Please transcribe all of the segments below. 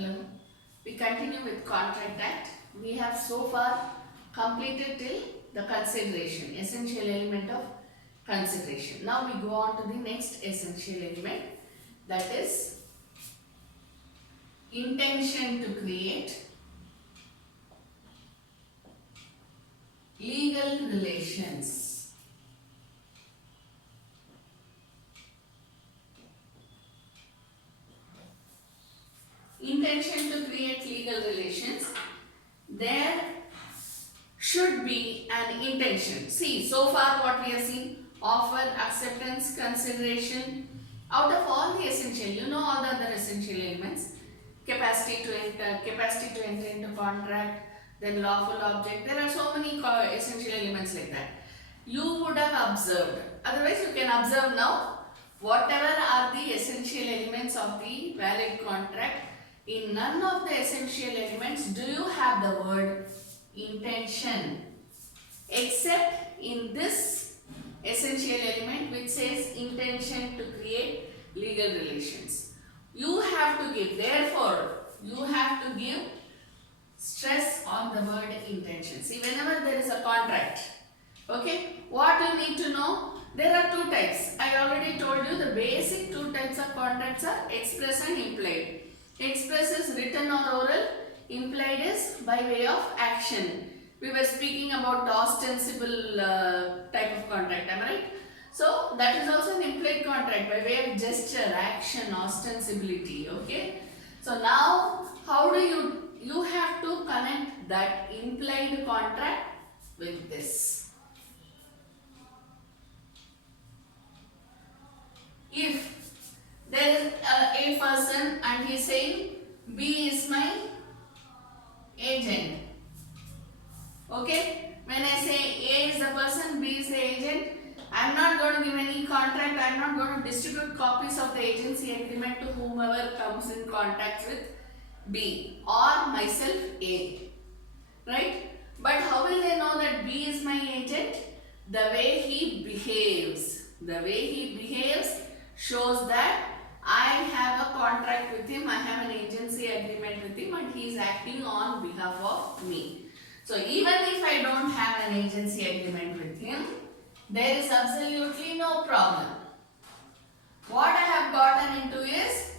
Hello. We continue with Contract Act. We have so far completed till the consideration, essential element of consideration. Now we go on to the next essential element, that is intention to create legal relations. Intention to create legal relations. There should be an intention. See, so far what we have seen: offer, acceptance, consideration. Out of all the essential, you know all the other essential elements: capacity to enter into contract, then lawful object. There are so many essential elements like that. You would have observed. Otherwise, you can observe now. Whatever are the essential elements of the valid contract, in none of the essential elements do you have the word intention, except in this essential element which says intention to create legal relations. You have to give, therefore, you have to give stress on the word intention. See, whenever there is a contract, okay, what you need to know, there are two types. I already told you the basic two types of contracts are express and implied. Express is written or oral, implied is by way of action. We were speaking about the ostensible type of contract, am I right? So that is also an implied contract by way of gesture, action, ostensibility, okay? So now how do you have to connect that implied contract with this. If there is a person and he is saying B is my agent, okay, when I say A is the person, B is the agent, I am not going to give any contract, I am not going to distribute copies of the agency agreement to whomever comes in contact with B or myself A, right? But how will they know that B is my agent? The way he behaves. The way he behaves shows that I have a contract with him, I have an agency agreement with him and he is acting on behalf of me. So even if I don't have an agency agreement with him, there is absolutely no problem. What I have gotten into is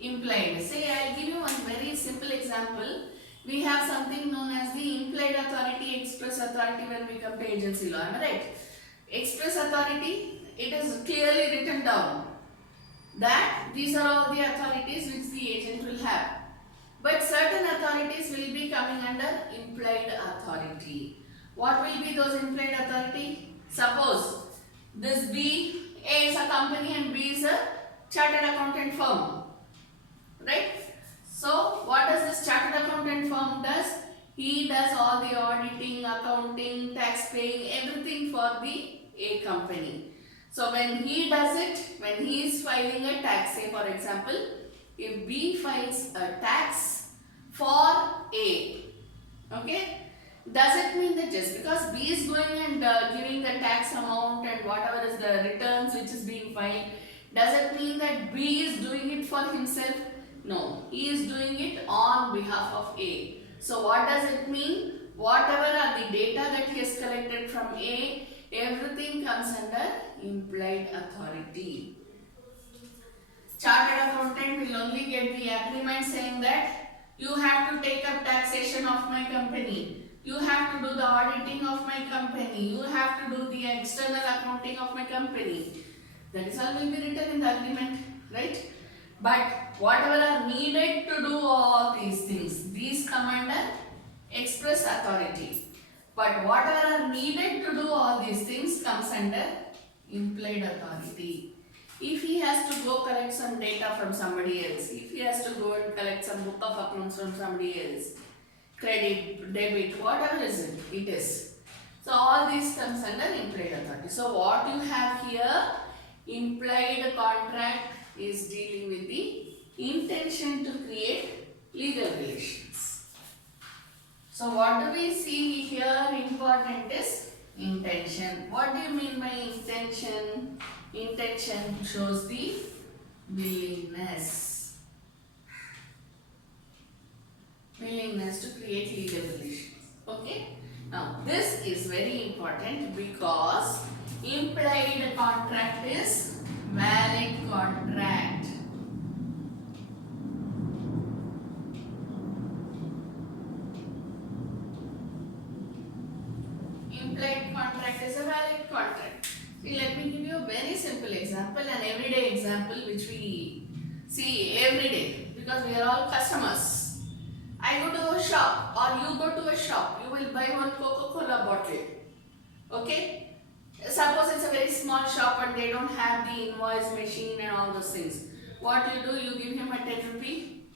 implied. Say, I will give you one very simple example. We have something known as the implied authority, express authority when we come to agency law, am I right? Express authority, it is clearly written down that these are all the authorities which the agent will have. But certain authorities will be coming under implied authority. What will be those implied authority? Suppose this B, A is a company and B is a chartered accountant firm, right? So what does this chartered accountant firm does? He does all the auditing, accounting, tax paying, everything for the A company. So when he does it, when he is filing a tax, say for example, if B files a tax for A, okay, does it mean that just because B is going and giving the tax amount and whatever is the returns which is being filed, does it mean that B is doing it for himself? No, he is doing it on behalf of A. So what does it mean? Whatever are the data that he has collected from A, everything comes under implied authority. Chartered accountant will only get the agreement saying that you have to take up taxation of my company, you have to do the auditing of my company, you have to do the external accounting of my company. That is all will be written in the agreement, right? But whatever are needed to do all these things, these come under express authority. But whatever are needed to do all these things comes under implied authority. If he has to go collect some data from somebody else, if he has to go and collect some book of accounts from somebody else, credit, debit, whatever is it is. So all these comes under implied authority. So what you have here, implied contract is dealing with the intention to create legal relations. So what do we see here important is intention. What do you mean by intention? Intention shows the willingness. is to create legal relations. Okay. Now this is very important because implied contract is valid contract. Implied contract is a valid contract. See, let me give you a very simple example, an everyday example which we see every day because we are all customers. I go to a shop or you go to a shop, you will buy one Coca-Cola bottle. Okay? Suppose it's a very small shop and they don't have the invoice machine and all those things. What you do, you give him a 10 rupee.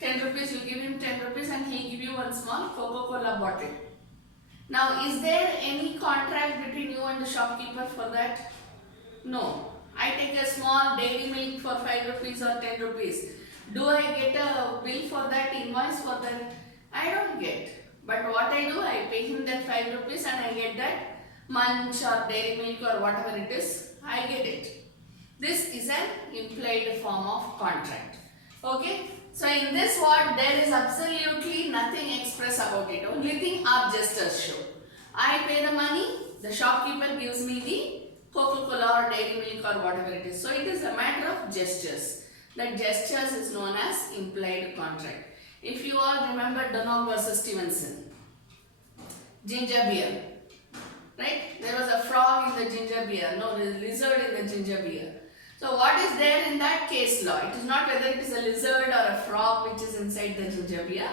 10 rupees, you give him 10 rupees and he'll give you one small Coca-Cola bottle. Now, is there any contract between you and the shopkeeper for that? No. I take a small dairy milk for 5 rupees or 10 rupees. Do I get a bill for that, invoice for that? I don't get. But what I do, I pay him that 5 rupees and I get that munch or dairy milk or whatever it is, I get it. This is an implied form of contract. Okay? So in this what, there is absolutely nothing express about it. Only thing our gestures show. I pay the money, the shopkeeper gives me the Coca-Cola or dairy milk or whatever it is. So it is a matter of gestures. That gestures is known as implied contract. If you all remember Donogh versus Stevenson, ginger beer, right? There was a frog in the ginger beer, no, the lizard in the ginger beer. So what is there in that case law? It is not whether it is a lizard or a frog which is inside the ginger beer.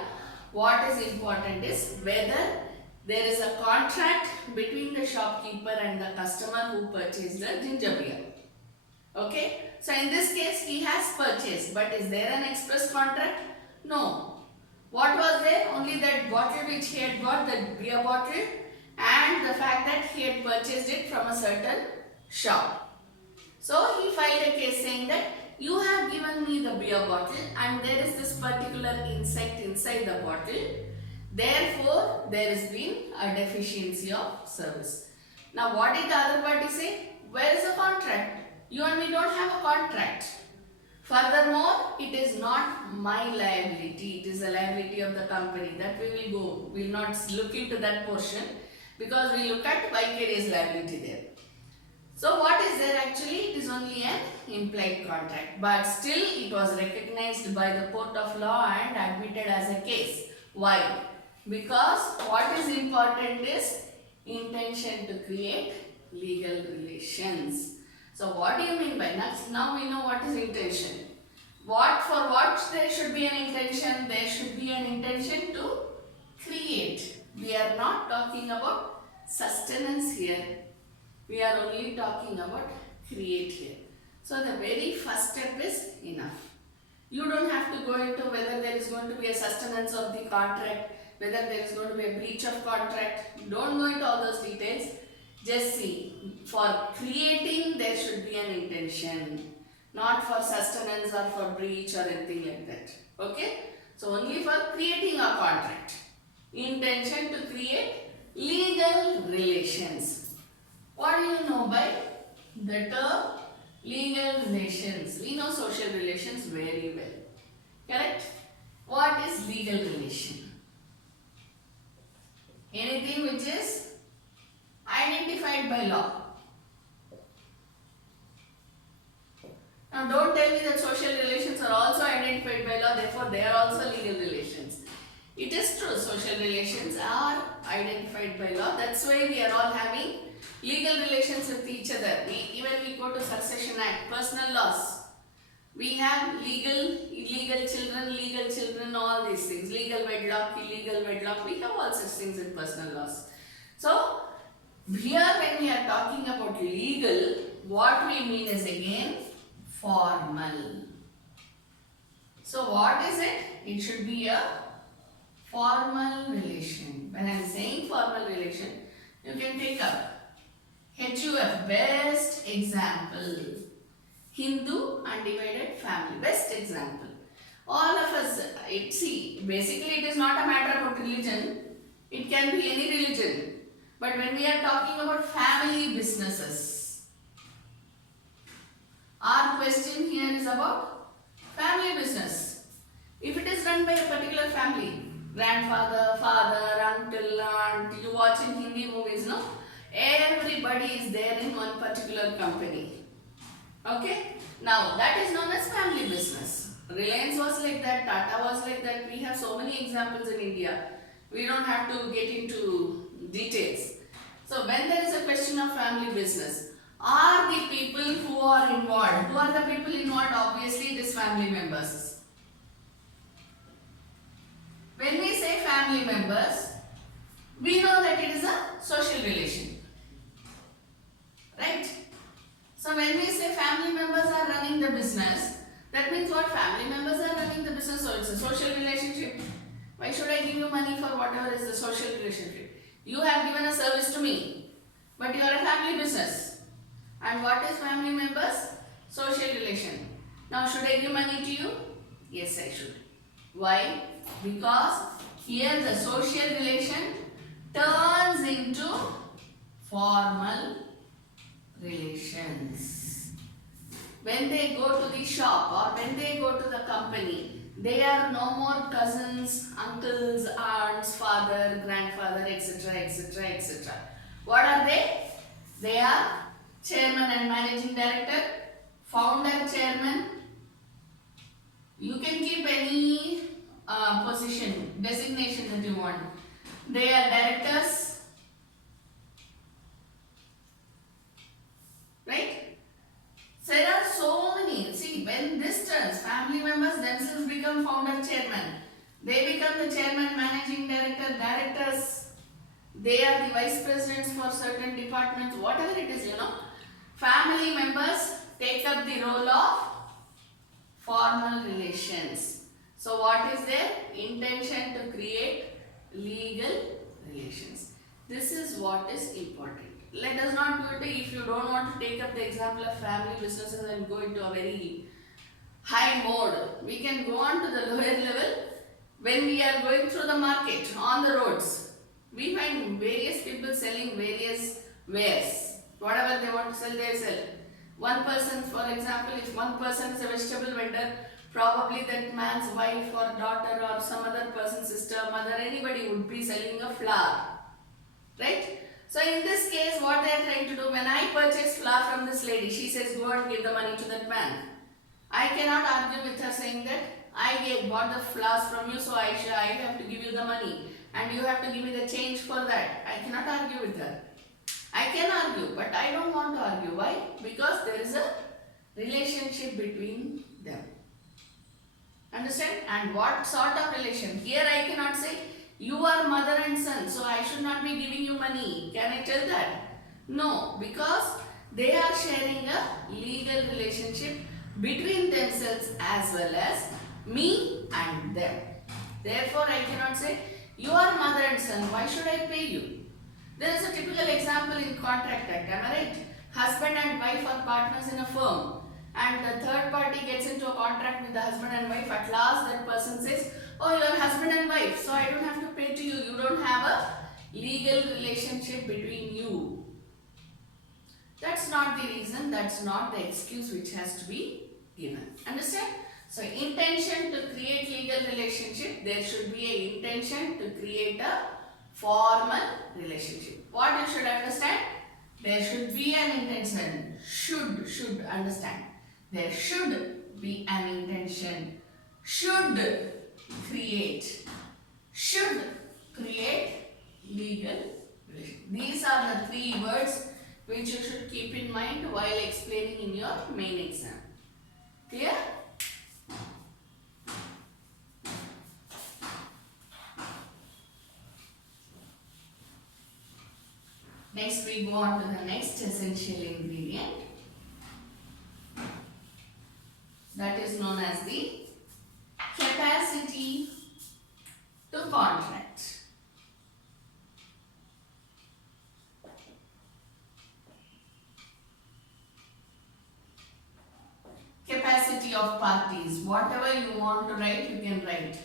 What is important is whether there is a contract between the shopkeeper and the customer who purchased the ginger beer. Okay? So in this case he has purchased, but is there an express contract? No. What was there? Only that bottle which he had got, the beer bottle, and the fact that he had purchased it from a certain shop. So he filed a case saying that you have given me the beer bottle and there is this particular insect inside the bottle. Therefore, there has been a deficiency of service. Now what did the other party say? Where is the contract? You and me don't have a contract. Furthermore, it is not my liability. It is the liability of the company. That way we go. We will not look into that portion because we look at vicarious liability there. So what is there actually? It is only an implied contract, but still it was recognized by the court of law and admitted as a case. Why? Because what is important is intention to create legal relations. So what do you mean by that? Now we know what is intention. For what there should be an intention? There should be an intention to create. We are not talking about sustenance here. We are only talking about create here. So the very first step is enough. You don't have to go into whether there is going to be a sustenance of the contract, whether there is going to be a breach of contract. Don't go into all those details. Just see, for creating there should be an intention, not for sustenance or for breach or anything like that. Okay? So only for creating a contract. Intention to create legal relations. What do you know by the term legal relations? We know social relations very well. Correct? What is legal relation? Anything which is identified by law. Now don't tell me that social relations are also identified by law, therefore they are also legal relations. It is true, social relations are identified by law. That's why we are all having legal relations with each other. Even we go to Succession Act, personal laws. We have legal, illegal children, all these things. Legal wedlock, illegal wedlock. We have all such things in personal laws. So, here when we are talking about legal, what we mean is again formal. So, what is it? It should be a formal relation. When I am saying formal relation, you can take up HUF, best example. Hindu undivided family, best example. All of us, basically it is not a matter about religion. It can be any religion. But when we are talking about family businesses, our question here is about family business. If it is run by a particular family, grandfather, father, uncle, aunt. You watch in Hindi movies, no? Everybody is there in one particular company. Okay? Now that is known as family business. Reliance was like that, Tata was like that. We have so many examples in India. We don't have to get into details. So when there is a question of family business, are the people who are involved? Who are the people involved? Obviously, it is family members. When we say family members, we know that it is a social relation. Right? So when we say family members are running the business, that means what? Family members are running the business, so it's a social relationship. Why should I give you money for whatever is the social relationship? You have given a service to me, but you are a family business. And what is family members? Social relation. Now should I give money to you? Yes, I should. Why? Because here the social relation turns into formal relations. When they go to the shop or when they go to the company, they are no more cousins, uncles, aunts, father, grandfather, etc., etc., etc. What are they? They are chairman and managing director, founder, chairman. You can keep any position, designation that you want. They are directors, right? So there are so many. See, when this turns, family members themselves become founder, chairman. They become the chairman, managing director, directors. They are the vice presidents for certain departments, whatever it is, Family members take up the role of formal relations. So what is their intention? To create legal relations. This is what is important. Let us not go into, if you don't want to take up the example of family businesses and go into a very high mode, we can go on to the lower level. When we are going through the market, on the roads, we find various people selling various wares. Whatever they want to sell, they sell. One person, for example, if one person is a vegetable vendor, probably that man's wife or daughter or some other person's sister, mother, anybody would be selling a flower. Right? So in this case, what they are trying to do, when I purchase flour from this lady, she says go and give the money to that man. I cannot argue with her saying that I bought the flowers from you, so I have to give you the money and you have to give me the change for that. I cannot argue with her. I can argue, but I don't want to argue. Why? Because there is a relationship between them. Understand? And what sort of relation? Here I cannot say you are mother and son, so I should not be giving you money. Can I tell that? No, because they are sharing a legal relationship between themselves as well as me and them. Therefore, I cannot say you are mother and son, why should I pay you? There is a typical example in Contract Act, am I right? Husband and wife are partners in a firm and the third party gets into a contract with the husband and wife. At last that person says, oh, you are husband and wife, so I don't have to pay to you. You don't have a legal relationship between you. That's not the reason, that's not the excuse which has to be given. Understand? So intention to create legal relationship, there should be an intention to create a formal relationship. What you should understand? There should be an intention. Should understand. There should be an intention. Should create legal relation. These are the three words which you should keep in mind while explaining in your main exam. Clear? Next we go on to the next essential ingredient, that is known as the capacity to contract. Capacity of parties, whatever you want to write, you can write.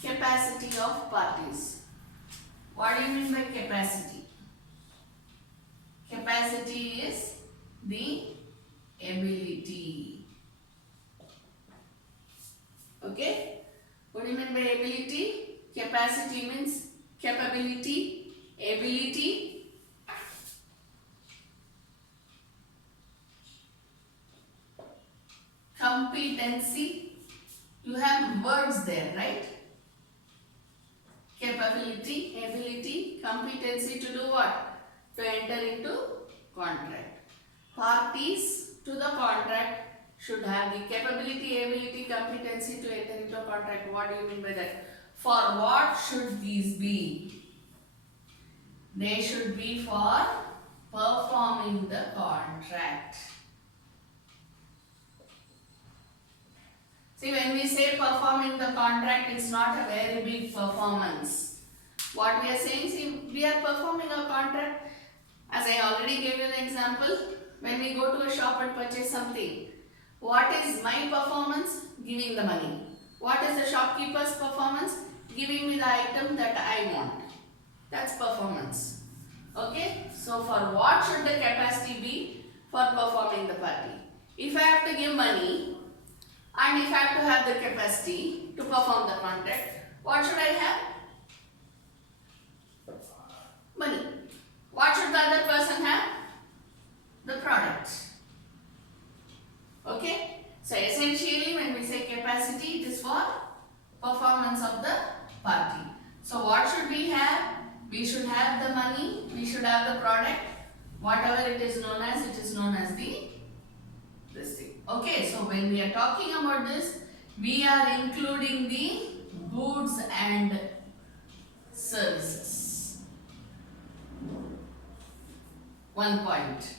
Capacity of parties. What do you mean by capacity? Capacity is the ability. Okay? the ability. Capacity means capability, ability. Competency. You have words there, right? Capability, ability, competency to do what? To enter into contract. Parties to the contract should have the capability, ability, competency to enter into a contract. What do you mean by that? For what should these be? They should be for performing the contract. See, when we say performing the contract, it's not a very big performance. What we are saying, see, we are performing a contract. As I already gave you the example, when we go to a shop and purchase something, what is my performance? Giving the money. What is the shopkeeper's performance? Giving me the item that I want. That's performance. Okay? So, for what should the capacity be? For performing the party. If I have to give money, and if I have to have the capacity to perform the contract, what should I have? Money. What should the other person have? The product. Okay? So essentially when we say capacity, it is for performance of the party. So what should we have? We should have the money, we should have the product. Whatever it is known as, it is known as this thing. Okay, so when we are talking about this, we are including the goods and services. 1 point.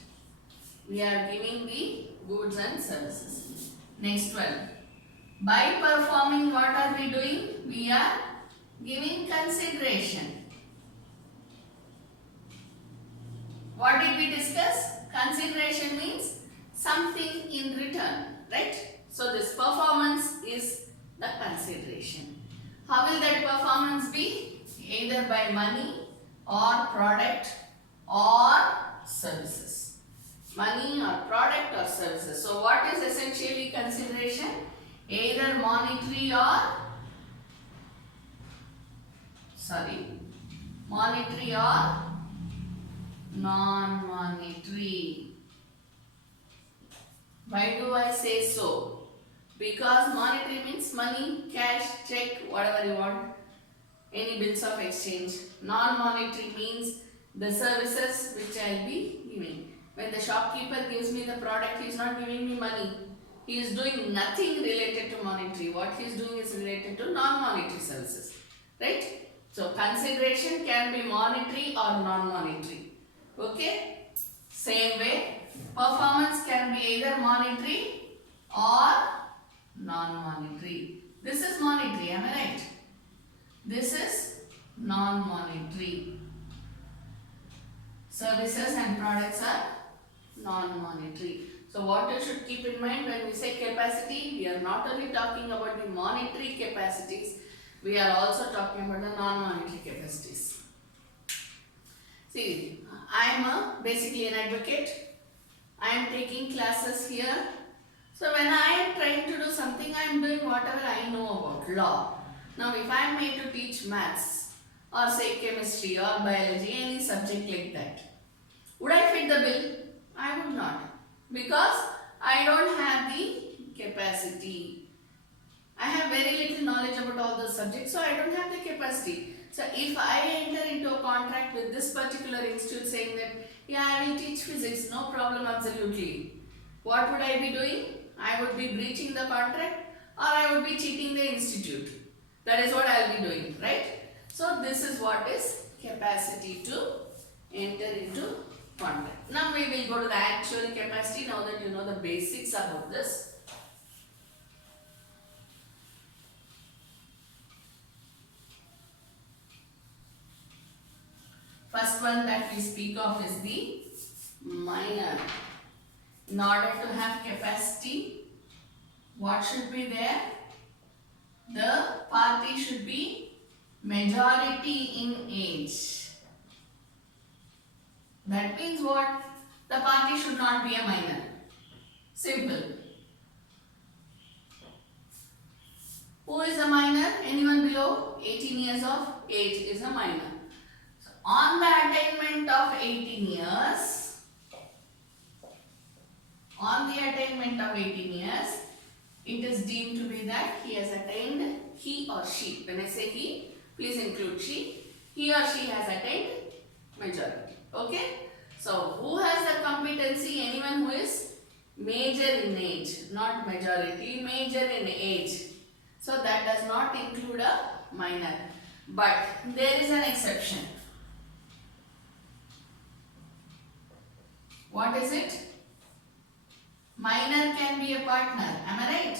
We are giving the goods and services. Next one. By performing, what are we doing? We are giving consideration. What did we discuss? Consideration means something in return, right? So this performance is the consideration. How will that performance be? Either by money or product or services. Money or product or services. So what is essentially consideration? Either monetary or non-monetary. Why do I say so? Because monetary means money, cash, check, whatever you want, any bills of exchange. Non-monetary means the services which I will be giving. When the shopkeeper gives me the product, he is not giving me money. He is doing nothing related to monetary. What he is doing is related to non-monetary services. Right? So, consideration can be monetary or non-monetary. Okay? Same way, performance can be either monetary or non-monetary. This is monetary, am I right? This is non-monetary. Services and products are non-monetary. So what you should keep in mind when we say capacity, we are not only talking about the monetary capacities, we are also talking about the non-monetary capacities. See, I am basically an advocate. I am taking classes here. So when I am trying to do something, I am doing whatever I know about law. Now if I am made to teach maths or say chemistry or biology, any subject like that, would I fit the bill? I would not, because I don't have the capacity. I have very little knowledge about all those subjects, so I don't have the capacity. So if I enter into a contract with this particular institute saying that, yeah, I will teach physics, no problem, absolutely. What would I be doing? I would be breaching the contract, or I would be cheating the institute. That is what I will be doing, right? So this is what is capacity to enter into contract. Now we will go to the actual capacity, now that you know the basics about this. First one that we speak of is the minor. In order to have capacity, what should be there? The party should be majority in age. That means what? The party should not be a minor. Simple. Who is a minor? Anyone below 18 years of age is a minor. So on the attainment of 18 years, it is deemed to be that he has attained, he or she, when I say he, please include she or she has attained majority. Okay? So who has the competency? Anyone who is major in age, not majority, major in age. So that does not include a minor. But there is an exception. What is it? Minor can be a partner. Am I right?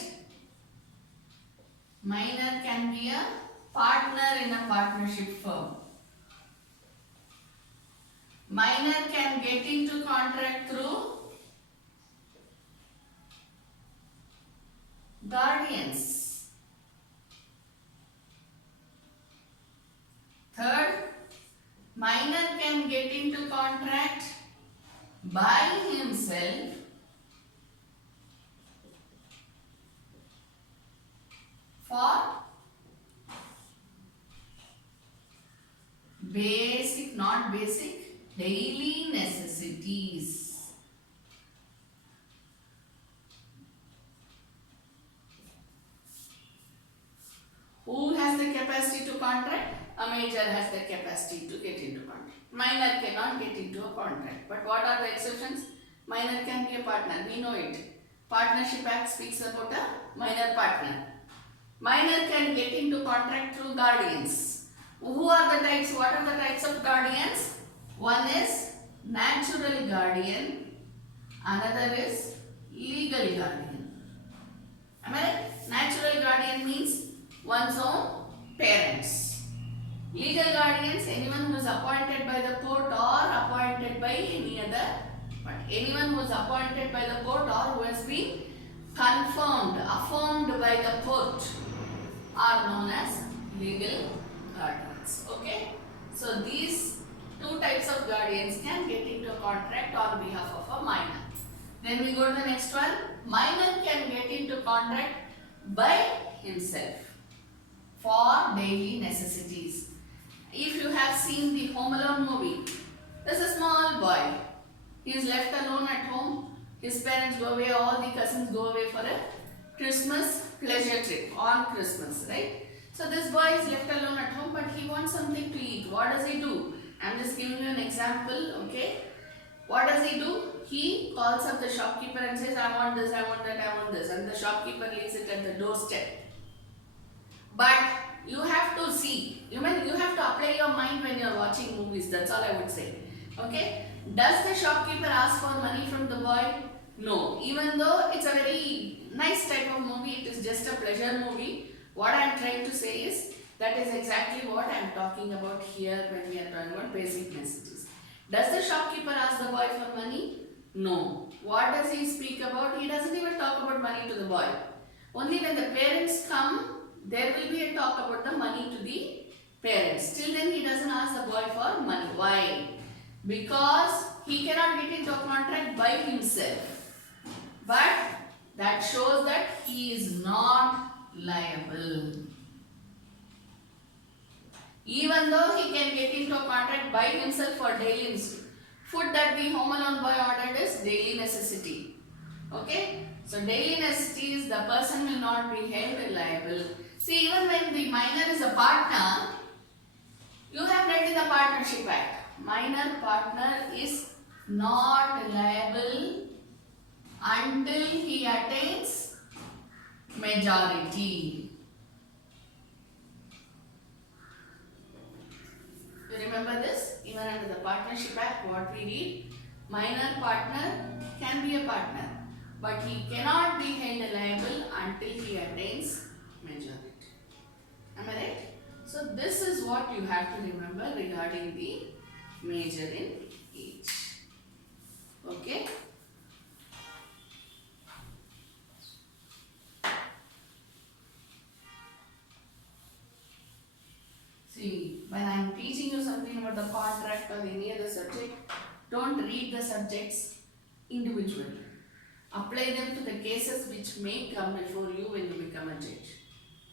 Minor can be a partner in a partnership firm. Minor can get into contract through guardians. Third, minor can get into contract by himself for basic, not basic, daily necessities. Who has the capacity to contract? A major has the capacity to get into contract. Minor cannot get into a contract. But what are the exceptions? Minor can be a partner. We know it. Partnership Act speaks about a minor partner. Minor can get into contract through guardians. Who are the types? What are the types of guardians? One is natural guardian. Another is legal guardian. Am I right? Natural guardian means one's own parents. Legal guardians, anyone who is appointed by the court or appointed by any other, but anyone who is appointed by the court or who has been affirmed by the court are known as legal guardians. Okay? So these two types of guardians can get into a contract on behalf of a minor. Then we go to the next one. Minor can get into contract by himself for daily necessities. If you have seen the Home Alone movie, there's a small boy. He is left alone at home. His parents go away, all the cousins go away for a Christmas pleasure trip on Christmas, right? So this boy is left alone at home, but he wants something to eat. What does he do? I'm just giving you an example, okay? What does he do? He calls up the shopkeeper and says, I want this, I want that, I want this. And the shopkeeper leaves it at the doorstep. But you have to see, you have to apply your mind when you're watching movies. That's all I would say. Okay? Does the shopkeeper ask for money from the boy? No. Even though it's a very nice type of movie, it is just a pleasure movie. What I am trying to say is, that is exactly what I am talking about here when we are talking about basic necessities. Does the shopkeeper ask the boy for money? No. What does he speak about? He doesn't even talk about money to the boy. Only when the parents come, there will be a talk about the money to the parents. Till then he doesn't ask the boy for money. Why? Because he cannot get into a contract by himself. But that shows that he is not liable. Even though he can get into a contract by himself for daily food that the Home Alone boy ordered is daily necessity. Okay? So daily necessities, the person will not be held liable. See, even when the minor is a partner, you have read in the Partnership Act, minor partner is not liable until he attains majority. You remember this? Even under the Partnership Act, what we read, minor partner can be a partner, but he cannot be held liable until he attains majority. Am I right? So this is what you have to remember regarding the major in age. Okay? See, when I am teaching you something about the contract or any other subject, don't read the subjects individually. Apply them to the cases which may come before you when you become a judge.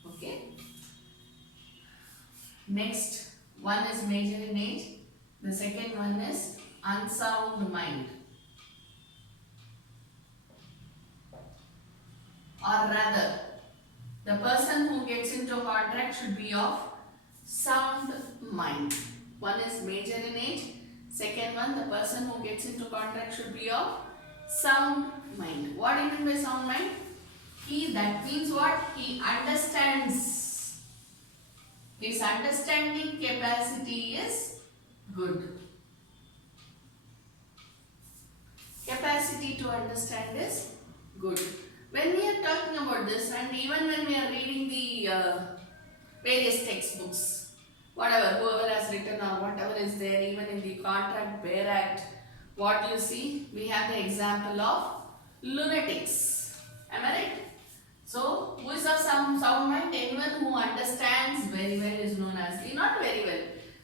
Okay? Next, one is major in age. The second one is unsound mind. Or rather, the person who gets into a contract should be of sound mind. One is major in age. Second one, the person who gets into contract should be of sound mind. What do you mean by sound mind? That means what? He understands. His understanding capacity is good. Capacity to understand is good. When we are talking about this, and even when we are reading the various textbooks, whatever, whoever has written or whatever is there, even in the Contract Bear Act, what you see, we have the example of lunatics. Am I right? So, who is of some sound mind? Anyone who understands very well is known as the, not very well,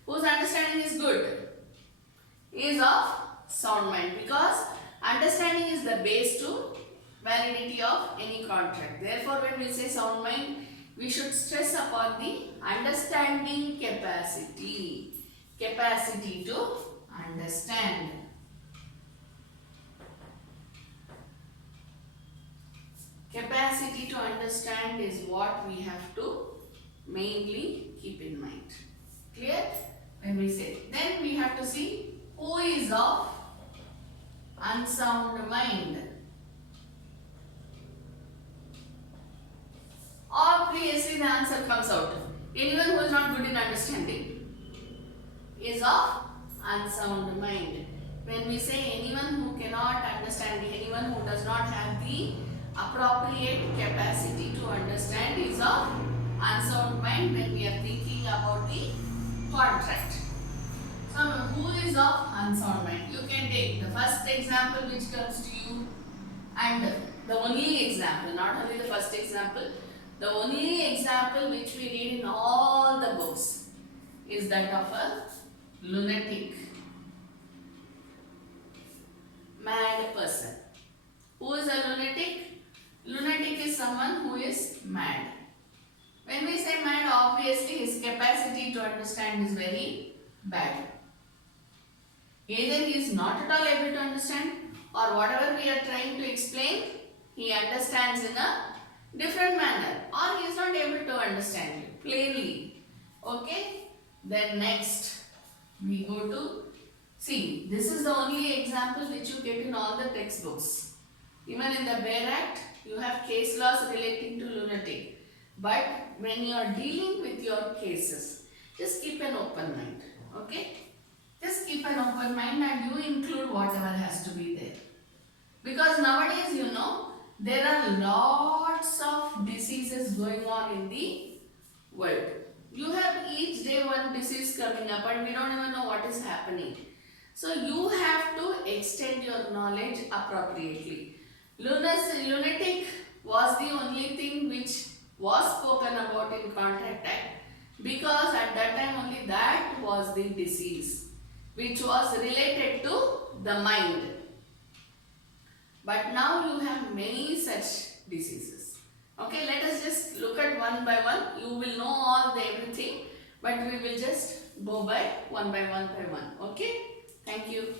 whose understanding is good, is of sound mind, because understanding is the base to validity of any contract. Therefore, when we say sound mind, we should stress upon the understanding capacity. Capacity to understand. Capacity to understand is what we have to mainly keep in mind. Clear? When we say, then we have to see who is of unsound mind. Obviously, the answer comes out. Anyone who is not good in understanding is of unsound mind. When we say anyone who cannot understand, anyone who does not have the appropriate capacity to understand is of unsound mind when we are thinking about the contract. So, who is of unsound mind? You can take the first example which comes to you, and the only example, not only the first example, the only example which we read in all the books is that of a lunatic, mad person. Who is a lunatic? Lunatic is someone who is mad. When we say mad, obviously his capacity to understand is very bad. Either he is not at all able to understand, or whatever we are trying to explain, he understands in a different manner, or he is not able to understand you plainly. Okay? Then next we go to, see, this is the only example which you get in all the textbooks. Even in the Bear Act, you have case laws relating to lunatic. But when you are dealing with your cases, just keep an open mind. Okay? Just keep an open mind and you include whatever has to be there. Because nowadays, you know, there are lots of diseases going on in the world. You have each day one disease coming up and we don't even know what is happening. So you have to extend your knowledge appropriately. Lunatic was the only thing which was spoken about in Contract Act, because at that time only that was the disease which was related to the mind. But now you have many such diseases. Okay, let us just look at one by one. You will know all the everything, but we will just go by one by one. Okay, thank you.